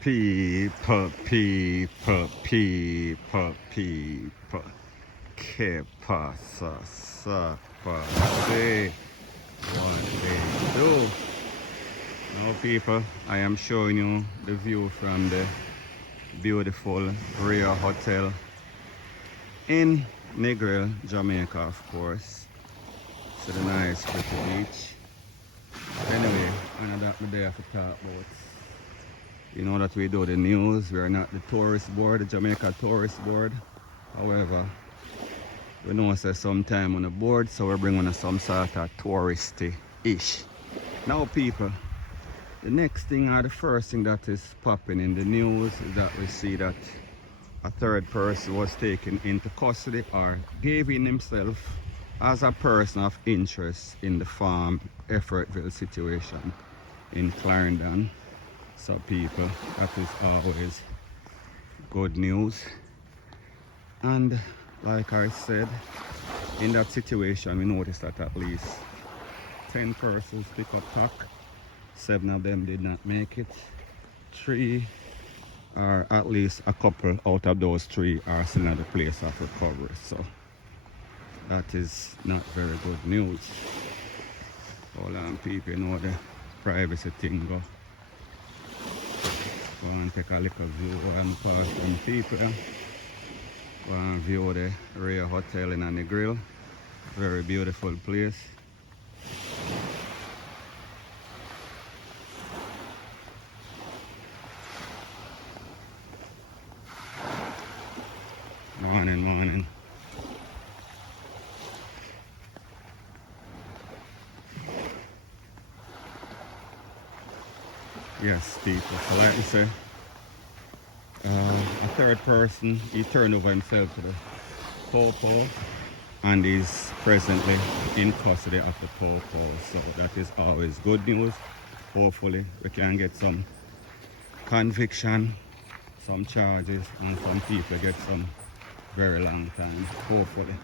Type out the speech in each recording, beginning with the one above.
People. Que pasa, sapa, say what they do. Now people, I am showing you the view from the beautiful Rhea Hotel in Negril, Jamaica, of course. So the nice pretty beach. Anyway, I know that I'm there to talk about. You know that we do the news. We are not the tourist board, the Jamaica tourist board. However, we know it's some time on the board, so we're bringing some sort of touristy-ish. Now people, the next thing or the first thing that is popping in the news is that we see that a third person was taken into custody or gave in himself as a person of interest in the farm Effortville situation in Clarendon. So people, that is always good news. And like I said, in that situation we noticed that at least 10 persons pick up tack. 7 of them did not make it. 3, or at least a couple out of those 3 are still at the place of recovery. So that is not very good news. Hold on people, you know the privacy thing go. Go and take a little view and pass some people. Go and view the Rhea Hotel in Negril. Very beautiful place. Morning. Yes, people. So like I say, a third person, he turned over himself to the P0L and is presently in custody of the P0L. So that is always good news. Hopefully we can get some conviction, some charges, and some people get some very long time, hopefully.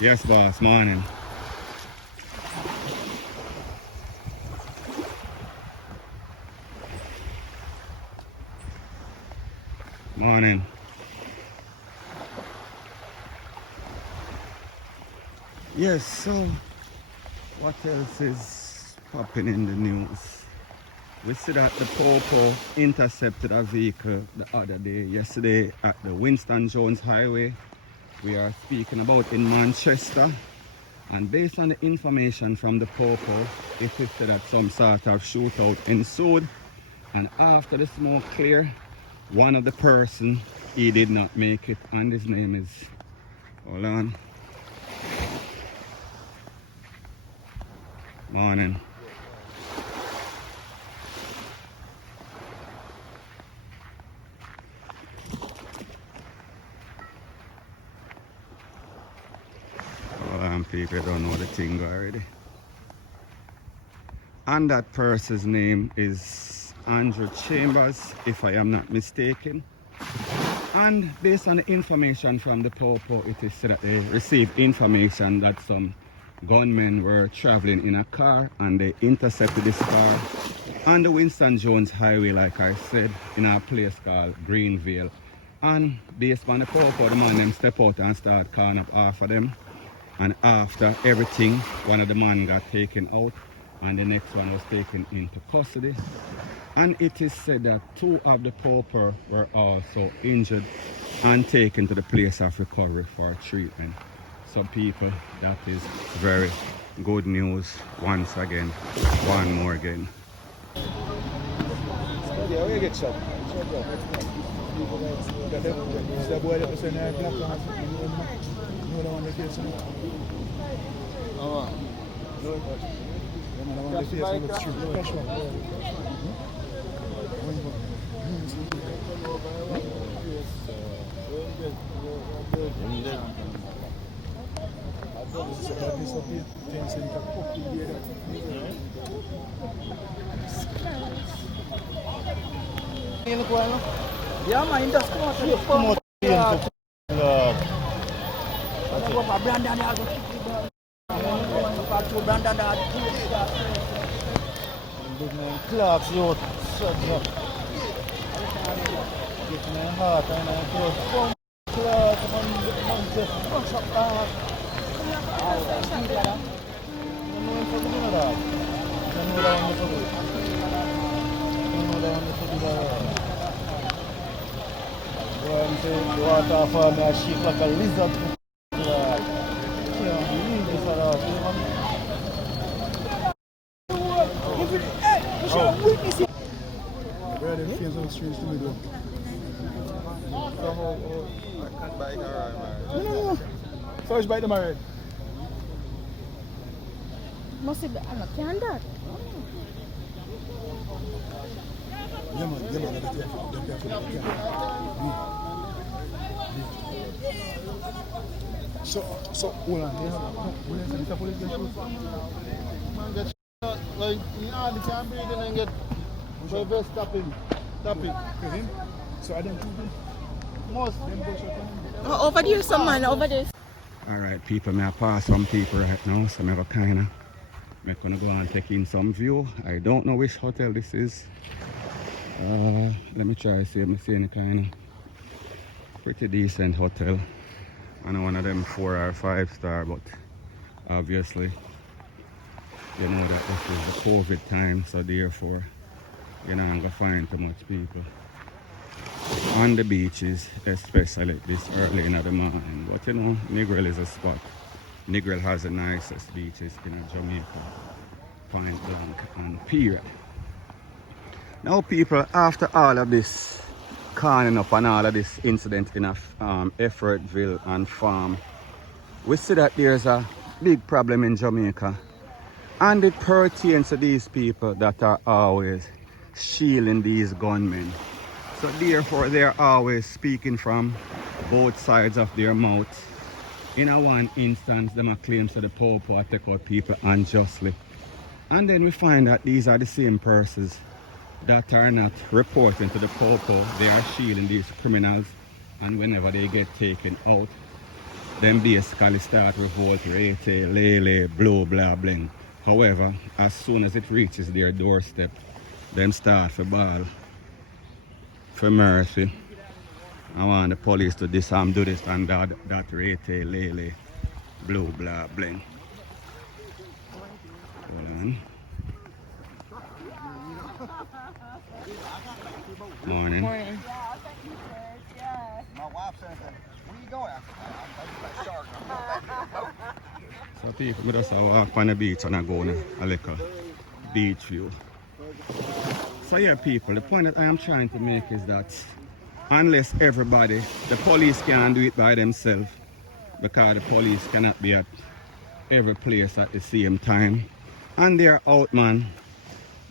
Yes boss, morning. Morning. Yes, so what else is popping in the news? We see that the P0L intercepted a vehicle the other day, yesterday at the Winston Jones Highway. We are speaking about in Manchester. And based on the information from the P0L, it is said that some sort of shootout ensued. And after the smoke cleared, one of the person, he did not make it, and his name is, hold on. Morning. People don't know the thing already. And that person's name is Andrew Chambers, if I am not mistaken. And based on the information from the P0L, it is said that they received information that some gunmen were traveling in a car and they intercepted this car on the Winston Jones Highway, like I said, in a place called Greenvale. And based on the P0L, the man them step out and start calling up half of them. And after everything, one of the men got taken out and the next one was taken into custody. And it is said that 2 of the P0L were also injured and taken to the place of recovery for treatment. So people, that is very good news once again, one more again. Yeah, man, that's come Clark's youth Getting my heart and I throat. Come on, just punch up that. Water for me, I shake like a lizard. Really feels so strange to me though. I can't buy her, man. No. First bite them already. Must be I'm not can that. Yeah man, So, hold on, police get shoot. Man get shot, like, he can't breathe and get so just stop him. To him? So I don't shoot him? Most them go shot him. Over there, some man over there. Alright people, may I pass some people right now, so I'm kinda gonna go and take in some view. I don't know which hotel this is. Let me try to see if I see any kind of pretty decent hotel. I know one of them 4 or 5 star, but obviously you know that this is the COVID time, so therefore you're not gonna find too much people on the beaches, especially this early in the morning. But you know, Negril is a spot. Negril has the nicest beaches in Jamaica, Point Blank and P0L. Now people, after all of this calling up and all of this incident in Effortville and Farm, we see that there's a big problem in Jamaica, and it pertains to these people that are always shielding these gunmen. So therefore they're always speaking from both sides of their mouth. In one instance, them claims that the Popo attack out people unjustly. And then we find that these are the same persons that are not reporting to the Popo. They are shielding these criminals, and whenever they get taken out, them basically start revolt, rate, lele, blah, blah, bling. However, as soon as it reaches their doorstep, them start for ball, for mercy. I want the police to disarm, do this and that rate, lele, blah, blah, bling. Morning. Morning. My wife says, where you going? So people, we just walk on the beach and I go on a little beach view. So yeah people, the point that I am trying to make is that unless everybody, the police can't do it by themselves, because the police cannot be at every place at the same time. And they're out, man.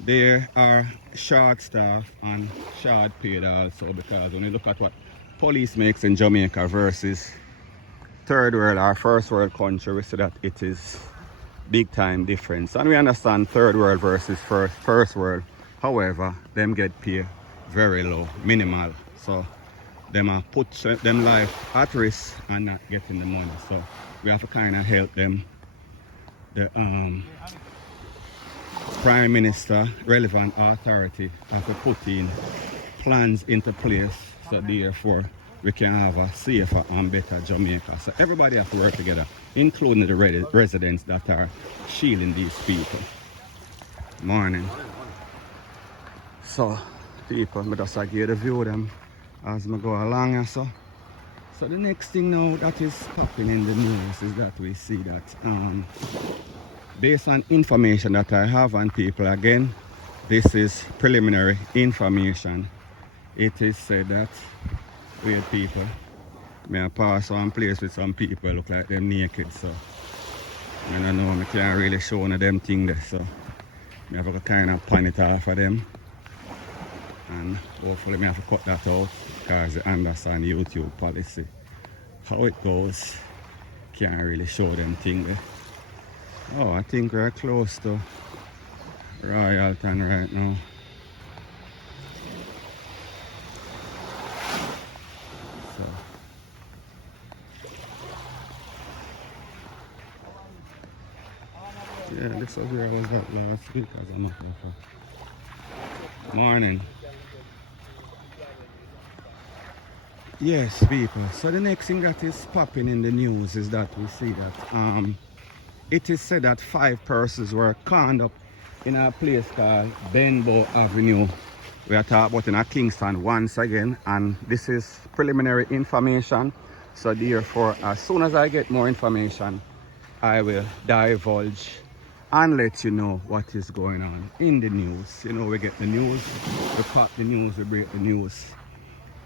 They are short staff and short paid also, because when you look at what police makes in Jamaica versus third world or first world country, we see that it is big time difference. And we understand third world versus first world. However, them get paid very low, minimal. So them are put them life at risk and not getting the money. So we have to kind of help them. The Prime Minister, relevant authority, have to put in plans into place, so therefore we can have a safer and better Jamaica. So everybody has to work together, including the residents that are shielding these people. Morning. So people, I just give the view of them as I go along. So the next thing now that is popping in the news is that we see that based on information that I have on people, again, this is preliminary information. It is said that weird people may pass one place with some people look like them naked, so I don't know, I can't really show one of them things there, so I have to kind of pan it off of them, and hopefully I have to cut that out because I understand YouTube policy. How it goes, can't really show them things there. Oh, I think we're close to Royalton right now. So yeah, this is where I was at last week as a matter of fact. Morning. Yes, people. So the next thing that is popping in the news is that we see that it is said that 5 persons were conned up in a place called BENBOW Avenue. We are talking about in Kingston once again, and this is preliminary information. So therefore, as soon as I get more information, I will divulge and let you know what is going on in the news. You know, we get the news, we pop the news, we break the news.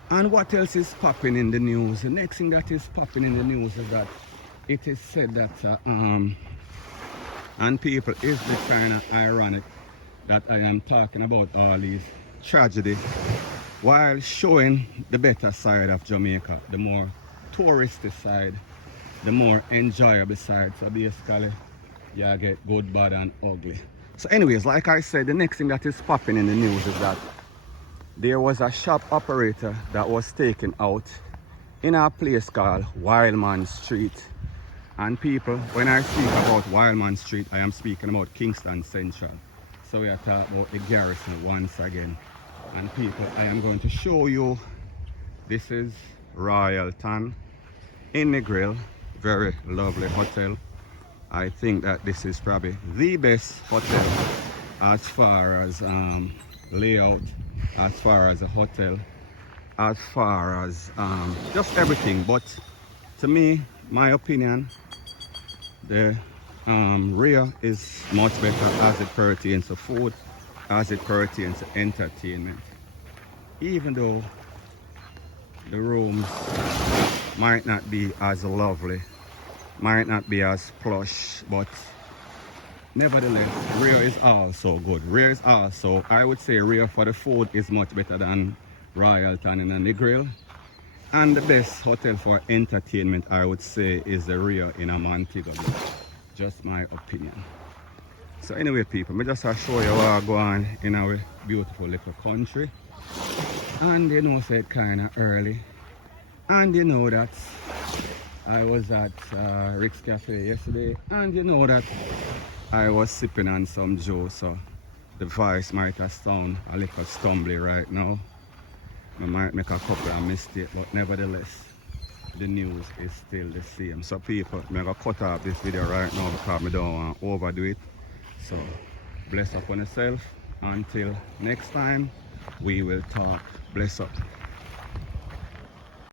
And what else is popping in the news? The next thing that is popping in the news is that it is said that, and people, is the kind of ironic that I am talking about all these tragedies while showing the better side of Jamaica, the more touristy side, the more enjoyable side. So basically, you get good, bad, and ugly. So anyways, like I said, the next thing that is popping in the news is that there was a shop operator that was taken out in a place called Wildman Street. And people, when I speak about Wildman Street, I am speaking about Kingston Central. So we are talking about the garrison once again. And people, I am going to show you, this is Royalton in the Grill, very lovely hotel. I think that this is probably the best hotel as far as layout, as far as a hotel, as far as just everything. But to me, my opinion, the rear is much better as it pertains to food, as it pertains to entertainment. Even though the rooms might not be as lovely, might not be as plush, but nevertheless, rear is also good. Rear is also, I would say rear for the food is much better than Royalton and the Grill. And the best hotel for entertainment, I would say, is the rear in Montego. Just my opinion. So anyway, people, I just show you what go on in our beautiful little country. And you know, say kind of early. And you know that I was at Rick's Cafe yesterday, and you know that I was sipping on some Joe, so the voice might have sound a little stumbly right now. I might make a couple of mistakes, but nevertheless, the news is still the same. So people, I'm going to cut off this video right now because I don't want to overdo it. So bless up on yourself. Until next time, we will talk. Bless up.